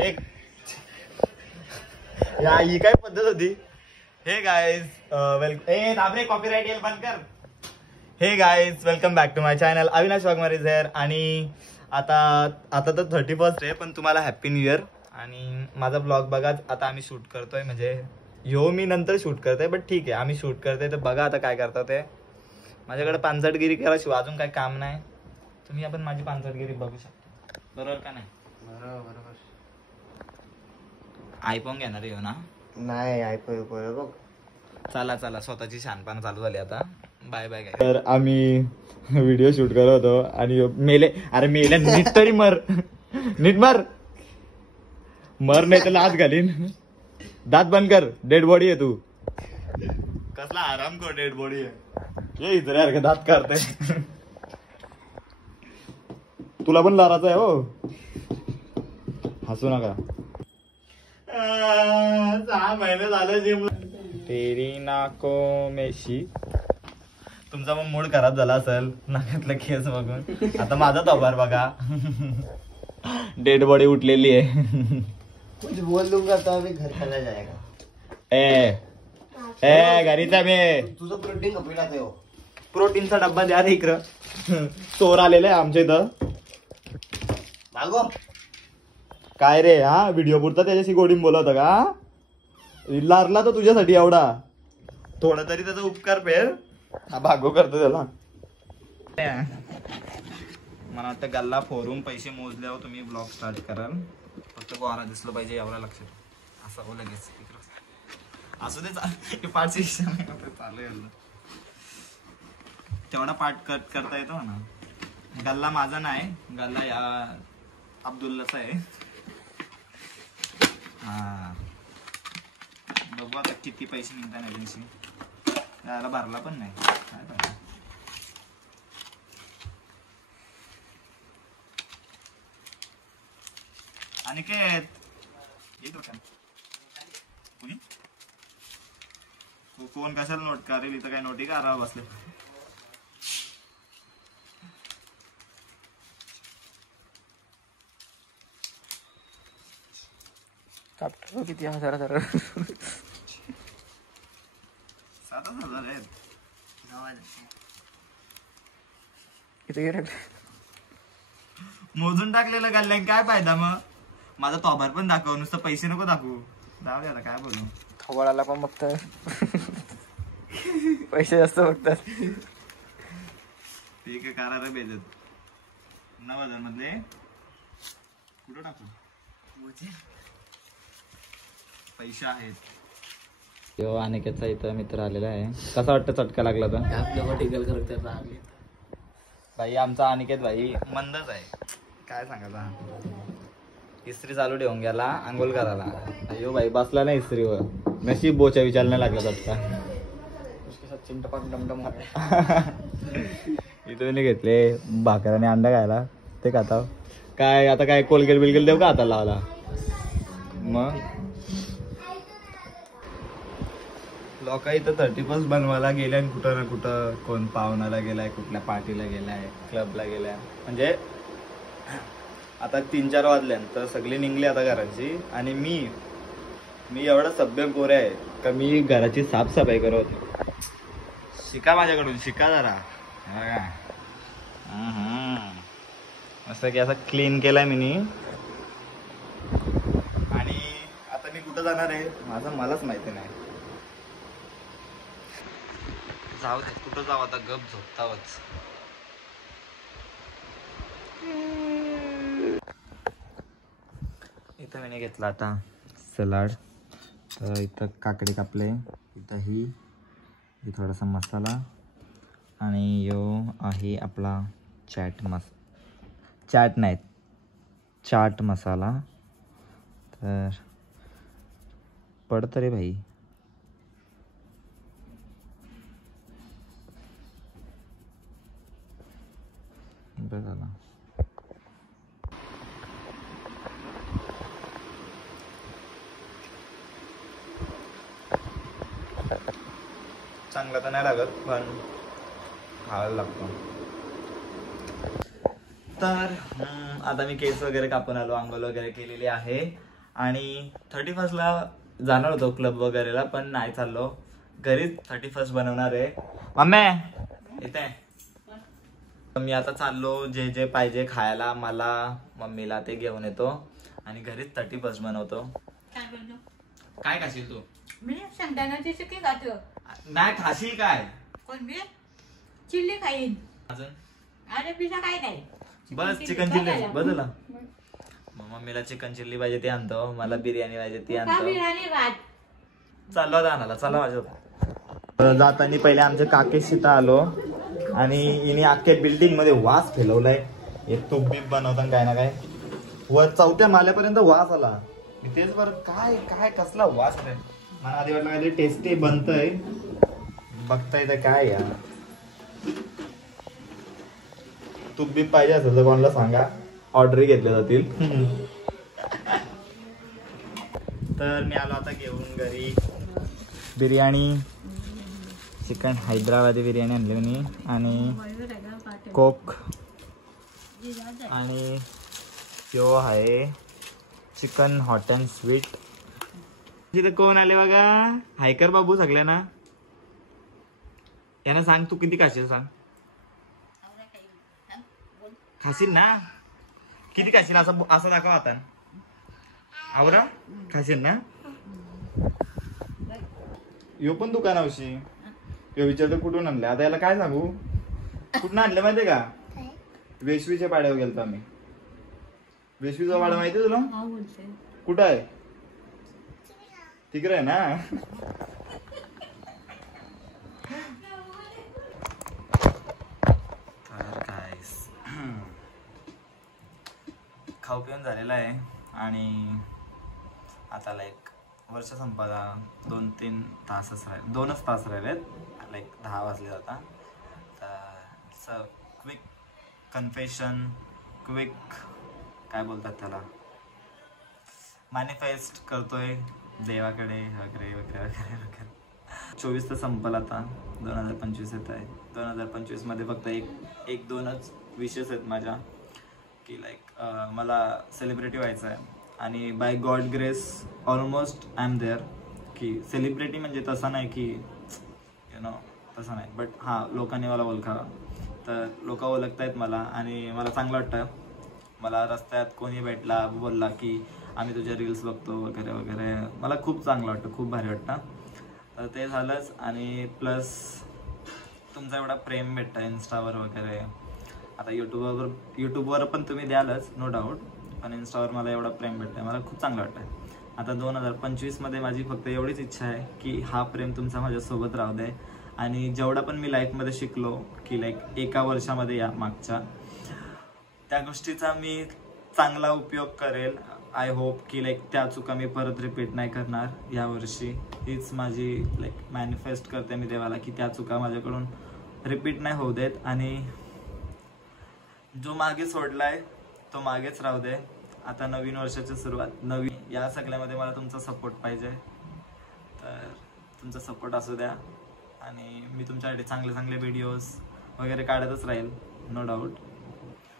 एक या ही काय पद्धत होती. हे गाईज वेलकम कॉपीराइट येईल बंद कर. Hey guys welcome back to my channel Avinash Waghmare is here. आणि आता तर 31st आहे, पण तुम्हाला हॅपी न्यू इयर. आणि माझा ब्लॉग बघा. आता आम्ही शूट करतोय, म्हणजे ह्यो मी नंतर शूट करतोय, बट ठीक आहे आम्ही शूट करतोय. तर बघा आता काय करतो ते. माझ्याकडे पानसटगिरी केल्याशिवाय अजून काही काम नाही. तुम्ही आपण माझी पानसटगिरी बघू शकता, बरोबर का नाही? बरोबर. आयफोन घेणार येऊ ना? नाही आयफोन बघ. चला स्वतःची शानपणा चालू झाली आता. Bye bye. तर आम्ही व्हिडिओ शूट करत होतो आणि मेले. अरे मेले नीट तरी मर. नीट मर नाही तर लात घालीन. दात बंद कर. डेड बॉडी आहे तू. कसला आराम कर. डेड बॉडी आहे. ये इथं यार दात काढते. तुला पण लाराचा आहे हो. हसू नका. 6 महिने झाले जिम. तेरी नाको मेशी. तुमचा मग मूड खराब झाला असेल नाकातलं केस बघून. आता माझा तोबार बघा. डेड बॉडी उठलेली आहे. कुछ बोल दूंगा तो अभी घर चला जाएगा. घरीचा मी. तुझं प्रोटीन कपिला ते हो. प्रोटीनचा डब्बा द्या रे इकडं. चोर आलेला आहे आमच्या इथं. मागो काय रे? हा व्हिडिओ पुरता त्याच्याशी गोडीम बोलवता का? लारला तो तुझ्यासाठी एवढा. थोडा तरी त्याचा उपकार फेर. हा भागो करतो त्याला. मला वाटतं गल्ला फोरून पैसे मोजल्यावर तुम्ही ब्लॉग स्टार्ट कराल. फक्त गोरा दिसलं पाहिजे एवढा लक्षात. असं हो लगेच असू दे. पाच चालू तेवढा पार्ट कट करता येतो ना. गल्ला माझा नाही, गल्ला या अब्दुल्लाचा आहे. हा बघू आता किती पैसे निघता नवीनशी. याला भरला पण नाही. काय भरला? अनिकेत कोण कशाला नोट करेल? इथं काय नोटी का बसले. कापटर किती 1000 7,000 आहेत. मोजून टाकलेलं गल्ल्यान काय फायदा मग? माझा तोबार पण दाखव, नुसतं पैसे नको दाखवू. जाऊ दे आता काय बोलू. थोबाडाला पण बघतात. पैसे जास्त बघतात. ठीक आहे करा रे बेजत. 9,000 मधले कुठं टाकू? पैसे आहेत. यो अनिकेतचा इथं मित्र आलेला आहे. कसा वाटतं चटका लागला तर? भाई आमचा अनिकेत भाई मंदच आहे. काय सांगायचा. इस्त्री चालू ठेवून गेला आंघोळ करायला. अयो भाई बसला नाही इस्त्रीवर. नशीब बोच्या विचारला लागला चटका. इथं मी घेतले भाकर आणि अंडा खायला. ते खाता काय आता. काय कोलगेट बिलगेट देऊ का आता लावायला? मग लोक इथं 31st बनवायला गेल्या कुठं ना कुठं. कोण पाहुणाला गेलाय, कुठल्या पार्टीला गेलाय, क्लबला गेलाय. म्हणजे आता 3-4 वाजल्यानंतर सगळी निघली आता घराची. आणि मी एवढा सभ्य गोरे आहे का मी घराची साफसफाई करत होतो. शिका माझ्याकडून, शिका जरा. असं की असं क्लीन केलाय मी. आणि आता मी कुठं जाणार आहे माझं मलाच माहिती नाही. जाऊ दे कुठं जाऊ आता. गप झोपतावच. इथं मी घेतला आता सलाड. तर इथं काकडी कापले, इथं ही थोडासा मसाला. आणि यो आहे आपला चाट मसाला. तर पडतं रे भाई. बरं झालं. चांगला तर नाही लागत पण खायला लागतो. तर आता मी केस वगैरे कापून आलो, आंघोळ वगैरे केलेली आहे आणि 31ला जाणार होतो क्लब वगैरेला, पण नाही चाललो, घरीच 31 बनवणार आहे. मम्मी इथे मी आता चाललो, जे जे पाहिजे खायला मला मम्मीला ते घेऊन येतो आणि घरीच 31 बनवतो. काय खाशील तू? मी शेंगदाण्याची चिक्की खातो. नाही खाशील काय? कोण मी चिल्ली खाईन. अजून अरे पिझ्झा काय नाही. बस चिकन चिल्ली बदला. मम्मीला चिकन चिल्ली पाहिजे ते आणतो, मला बिर्याणी पाहिजे ती आणतो. बिर्याणी भात चाललो आता आणायला, चला माझ्या. जाताना पहिले आमच्या काकेशी आलो आणि हिने अख्ख्या बिल्डिंग मध्ये वास फैलवलाय. एक तूप बीप बनवताना काय ना काय, वर 4थ्या माल्यापर्यंत वास आला. मी तेच बरं काय काय कसला वास आहे. मला आधी वाटलं काहीतरी टेस्टी बनतंय, बघता येतं काय या. तूप बीप पाहिजे असेल तर कोणाला सांगा, ऑर्डर घेतल्या जातील. तर मी आलो आता घेऊन घरी बिर्याणी, चिकन हैदराबादी बिर्याणी आणली मी आणि कोक आणि यो आहे चिकन हॉट अँड स्वीट. तिथे कोण आले बघा, हायकर बाबू सगळे ना. यांना सांग तू किती खाशील सांग. खाशील ना? किती खाशील असं असं दाखव आता. आवरा खाशील ना? यो पण दुकानावशी यो विचारतो कुठून आणले. आता याला काय सांगू, कुठून आणले माहितीये का? वेशवीच्या पाड्यावर गेलतो आम्ही. वेशवीचा पाडा माहितीये तुला? कुठं आहे? तिकडे आहे ना. तर काय खाऊ पिऊन झालेला आहे आणि आता लाईक वर्ष संपायला 2-3 तासच राहिले, 2च तास राहिलेत. लाईक 10 वाजले आता. तर क्विक कन्फेशन, क्विक काय बोलतात त्याला, मॅनिफेस्ट करतोय देवाकडे वगैरे वगैरे वगैरे वगैरे. 24 तर संपल आता, 2025 येत आहे. 2025 मध्ये फक्त एक दोनच विशेष आहेत माझ्या, की लाईक मला सेलिब्रिटी व्हायचं आहे आणि by God grace almost I am there. की सेलिब्रिटी म्हणजे तसा नाही की यु नो तसं नाही, बट हां लोकांनी मला ओळखावं, तर लोक ओळखत आहेत मला आणि मला चांगलं वाटतं. मला रस्त्यात कोणी भेटला बोलला की आम्ही तुझ्या रील्स बघतो वगैरे वगैरे, मला खूप चांगलं वाटतं, खूप भारी वाटतं. तर ते झालंच आणि प्लस तुमचा एवढा प्रेम भेटतं इन्स्टावर वगैरे. आता यूट्यूबवर पण तुम्ही द्यालच नो डाऊट, पण इन्स्टावर मला एवढा प्रेम भेटतं, मला खूप चांगलं वाटतं. आता 2025 मध्ये माझी फक्त एवढीच इच्छा आहे की हा प्रेम तुमचा माझ्यासोबत राहू दे आणि जेवढा पण मी लाईफमध्ये शिकलो की लाईक एका वर्षामध्ये या मागच्या त्या गोष्टीचा मी चांगला उपयोग करेल. आय होप की लाईक त्या चुका मी परत रिपीट नाही करणार यावर्षी. हीच माझी लाईक मॅनिफेस्ट करते मी देवाला की त्या चुका माझ्याकडून रिपीट नाही होऊ देत आणि जो मागे सोडलाय तो मागेच राहू दे. आता नवीन वर्षाची सुरुवात, नवीन या सगळ्यामध्ये मला तुमचा सपोर्ट पाहिजे, तर तुमचा सपोर्ट असू द्या आणि मी तुमच्यासाठी चांगले चांगले व्हिडिओज वगैरे काढतच राहील नो डाऊट.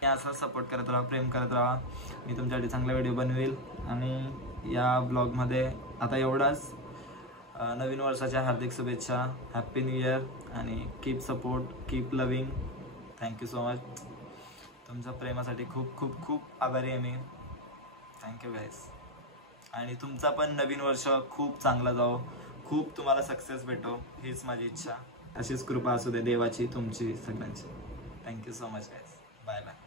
असं सपोर्ट करत राहा, प्रेम करत राहा. मी तुमच्यासाठी चांगला व्हिडिओ बनवेल आणि या ब्लॉगमध्ये आता एवढाच. नवीन वर्षाच्या हार्दिक शुभेच्छा, हॅप्पी न्यू इयर आणि keep support, keep loving. Thank you so much. तुमच्या प्रेमासाठी खूप खूप खूप आभारी आहे मी. Thank you guys. आणि तुमचा पण नवीन वर्ष खूप चांगला जाओ, खूप तुम्हाला सक्सेस भेटो हीच माझी इच्छा. अशीच कृपा असू दे देवाची, तुमची, सगळ्यांची. Thank you so much guys. Bye bye.